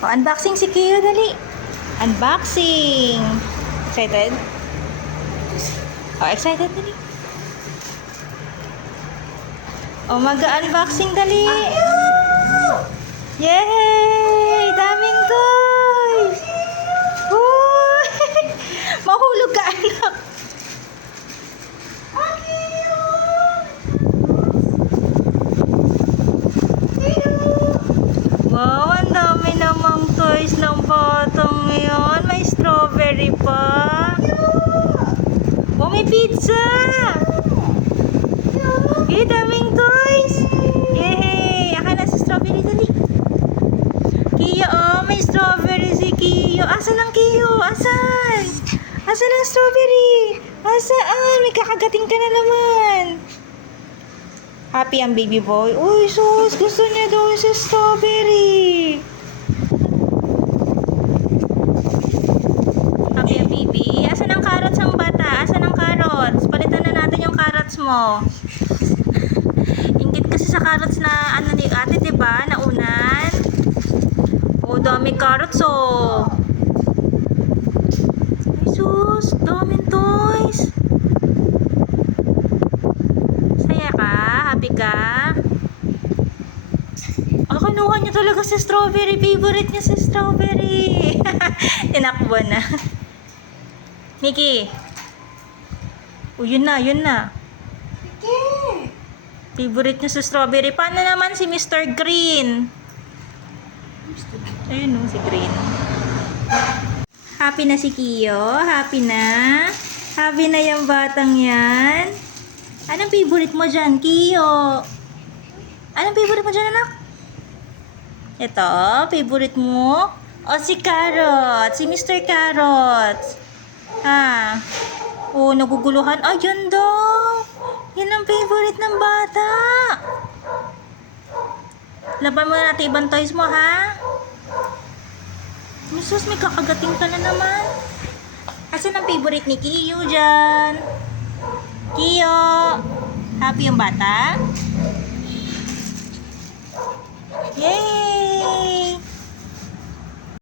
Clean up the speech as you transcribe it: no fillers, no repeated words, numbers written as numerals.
O, unboxing si Kiyo, dali. Unboxing. Excited? O, excited, dali. O, mag-unboxing, dali. Yay! Daming toys! Uy! Mahulog ka, anak. Wow, ang dami namang toys ng batang ngayon. May strawberry pa. Oh, may pizza. Eh, daming toys. Yay! Aka na sa strawberry, dali. Kiyo, oh, may strawberry si Kiyo. Asan ang Kiyo? Asan? Asan ang strawberry? Asaan? May kakagating ka na naman. Happy ang baby boy. Uy, sus, gusto niya daw sa strawberry. Happy ang baby. Asan ang carrots ang bata? Asan ang carrots? Palitan na natin yung carrots mo. Ingit kasi sa carrots na ano ni ate, diba? Naunan. Oh, dami carrots, oh. Ay, sus, daming toys. Saya ka? Happy ka? Kinuha niya talaga si strawberry. Favorite niya si strawberry. Tinakbo na. Mickey. Oh, yun na, yun na. Sige. Favorite niya si strawberry. Paano naman si Mr. Green? Ayun no, si Green. Happy na si Kiyo. Happy na. Happy na yung batang yan. Anong favorite mo dyan, Kiyo? Anong favorite mo dyan, anak? Ito, favorite mo? O si Carrot, si Mr. Carrot. Ha? O, naguguluhan. Ay, yun daw. Yan ang favorite ng bata. Laban mo na natin ibang toys mo, ha? Misos, may kakagating ka na naman. Asan ang favorite ni Kiyo dyan? Kiyo! Happy yung bata? Yay!